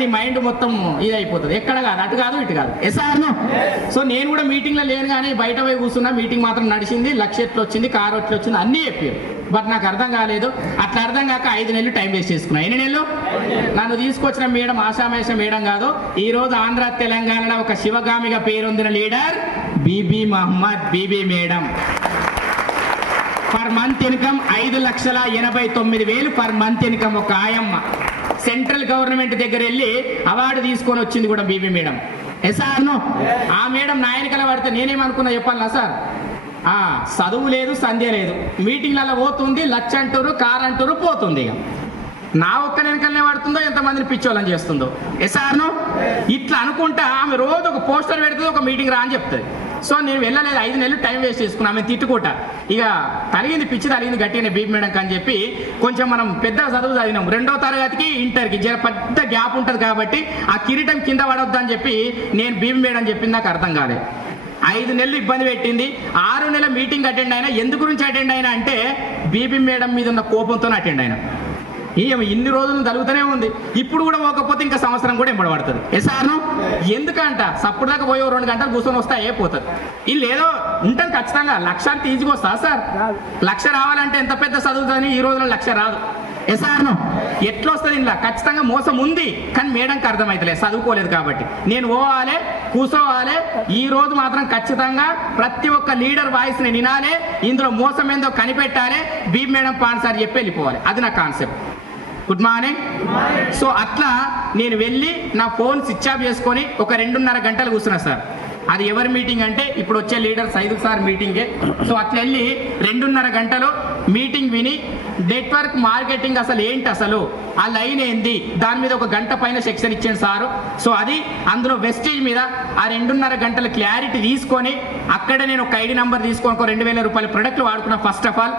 నీ మైండ్ మొత్తం ఇది అయిపోతుంది. ఎక్కడ కాదు, అటు కాదు ఇటు కాదు. ఎస్ఆర్ను. సో నేను కూడా మీటింగ్లో లేను కానీ బయట పోయి కూర్చున్నా, మీటింగ్ మాత్రం నడిచింది. లక్ష ఎట్లు వచ్చింది, కారు ఎట్లు వచ్చింది, అన్నీ చెప్పారు. బట్ నాకు అర్థం కాలేదు. అట్లా అర్థం కాక 5 నెలలు టైం వేస్ట్ చేసుకున్నా. ఎన్ని నెలలు? నన్ను తీసుకొచ్చిన మేడం ఆశామేష మేడం కాదు. ఈ రోజు ఆంధ్ర తెలంగాణలో ఒక శివగామిగా పేరొందిన leader Bibi Mohammed Bibi madam. Per month income 5,89,000 per month income. ఒక ఆయమ్మ సెంట్రల్ గవర్నమెంట్ దగ్గర వెళ్ళి అవార్డు తీసుకొని వచ్చింది కూడా బీబీ మేడం. ఎస్ఆర్ను. ఆ మేడం నాయనకల పడితే నేనేమనుకున్నా చెప్పాలనా సార్? చదువు లేదు, సంధ్య లేదు, మీటింగ్లలో పోతుంది, లక్ష అంటారు, కార్ అంటారు, పోతుంది. ఇక నా ఒక్క వెనకలనే పడుతుందో ఎంతమందిని పిచ్చోళ్ళని చేస్తుందో. ఎస్ఆర్ను. ఇట్లా అనుకుంటా ఆమె రోజు ఒక పోస్టర్ పెడుతుంది, ఒక మీటింగ్ రా అని చెప్తుంది. సో నేను వెళ్ళలేదు, 5 నెలలు టైం వేస్ట్ చేసుకున్నా. ఆమె తిట్టుకుంటా ఇక తలిగింది, పిచ్చి తలిగింది గట్టిగానే బీబీ మేడం అని చెప్పి కొంచెం మనం పెద్ద చదువు చదివినాం. 2వ తరగతికి ఇంటర్కి జర పెద్ద గ్యాప్ ఉంటుంది కాబట్టి ఆ కిరీటం కింద పడొద్దు అని చెప్పి నేను బీబీ మేడం చెప్పింది. నాకు అర్థం కాలేదు. 5 నెలలు ఇబ్బంది పెట్టింది. 6 నెలల మీటింగ్ అటెండ్ అయినా. ఎందు గురించి అటెండ్ అయినా అంటే బీబీ మేడం మీద ఉన్న కోపంతో అటెండ్ అయినా. ఇన్ని రోజులు తలుగుతూనే ఉంది. ఇప్పుడు కూడా పోకపోతే ఇంకా సంవత్సరం కూడా ఎంబడబడుతుంది. ఎస్ఆర్ను. ఎందుకంట సప్పుడు దాకా పోయి 2 గంటలు కూర్చొని వస్తే అయిపోతుంది. వీళ్ళు ఏదో ఉంటుంది ఖచ్చితంగా. లక్షానికి తీసుకొస్తా సార్? లక్ష రావాలంటే ఎంత పెద్ద చదువుతుంది, ఈ రోజులో లక్ష రాదు. ఎస్ఆర్ను. ఎట్లా వస్తుంది? ఇలా ఖచ్చితంగా మోసం ఉంది. కానీ మేడంకి అర్థమవుతలేదు, చదువుకోలేదు కాబట్టి. నేను పోవాలి, కూర్చోవాలి. ఈ రోజు మాత్రం ఖచ్చితంగా ప్రతి ఒక్క లీడర్ వాయిస్ ని వినాలి, ఇందులో మోసం ఏందో కనిపెట్టాలి, బీబీ మేడం పాన్ సార్ చెప్పి వెళ్ళిపోవాలి. అది నా కాన్సెప్ట్. Good morning. సో అట్లా నేను వెళ్ళి నా ఫోన్ స్విచ్ ఆఫ్ చేసుకొని ఒక 2.5 గంటలు కూర్చున్నా సార్. అది ఎవరి మీటింగ్ అంటే ఇప్పుడు వచ్చే లీడర్ సైదుల్ సార్ మీటింగే. సో అట్లా వెళ్ళి 2.5 గంటలు మీటింగ్ విని నెట్వర్క్ మార్కెటింగ్ అసలు ఏంటి, అసలు ఆ లైన్ ఏంది, దాని మీద 1 గంట పైన సెక్షన్ ఇచ్చాను సారు. సో అది అందులో వెస్టేజ్ మీద ఆ 2.5 గంటల క్లారిటీ తీసుకొని అక్కడ నేను ఒక ఐడి నెంబర్ తీసుకొని ఒక 2,000 రూపాయల ప్రొడక్ట్లు వాడుకున్నా. ఫస్ట్ ఆఫ్ ఆల్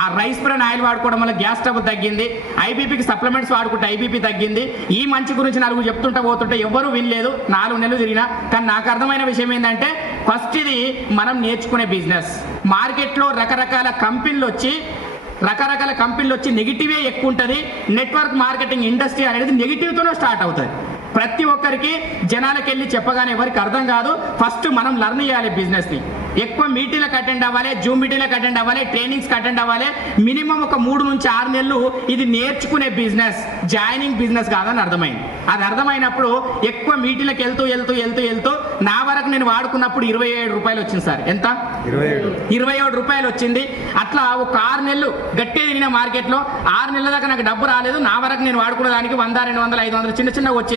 ఆ రైస్ బ్రాన్ ఆయిల్ వాడుకోవడం వల్ల గ్యాస్ ట్రబుల్ తగ్గింది. ఐబీపీకి సప్లిమెంట్స్ వాడుకుంటే ఐబీపీ తగ్గింది. ఈ మంచి గురించి 4 చెప్తుంటే పోతుంటే ఎవరు వినలేదు. 4 నెలలు తిరిగినా. కానీ నాకు అర్థమైన విషయం ఏంటంటే ఫస్ట్ ఇది మనం నేర్చుకునే బిజినెస్. మార్కెట్లో రకరకాల కంపెనీలు వచ్చి నెగిటివే ఎక్కువ ఉంటుంది. నెట్వర్క్ మార్కెటింగ్ ఇండస్ట్రీ అనేది నెగిటివ్తోనే స్టార్ట్ అవుతుంది. ప్రతి ఒక్కరికి జనాలకు వెళ్ళి చెప్పగానే ఎవరికి అర్థం కాదు. ఫస్ట్ మనం లర్న్ చేయాలి బిజినెస్ని. ఎక్కువ మీటింగ్లకు అటెండ్ అవ్వాలి, జూమ్ మీటింగ్లకు అటెండ్ అవ్వాలి, ట్రైనింగ్స్కి అటెండ్ అవ్వాలి. మినిమం ఒక 3 నుంచి 6 నెలలు ఇది నేర్చుకునే బిజినెస్, జాయినింగ్ బిజినెస్ కాదని అర్థమైంది. అది అర్థమైనప్పుడు ఎక్కువ మీటింగ్లకు వెళ్తూ నా వరకు నేను వాడుకున్నప్పుడు 27 రూపాయలు వచ్చింది సార్. ఎంత? 27 రూపాయలు వచ్చింది. అట్లా ఒక 6 నెలలు గట్టిగా తిరిగిన మార్కెట్లో. 6 నెలల దాకా నాకు డబ్బు రాలేదు. నా వరకు నేను వాడుకునే దానికి 100, 200, 500 చిన్న వచ్చి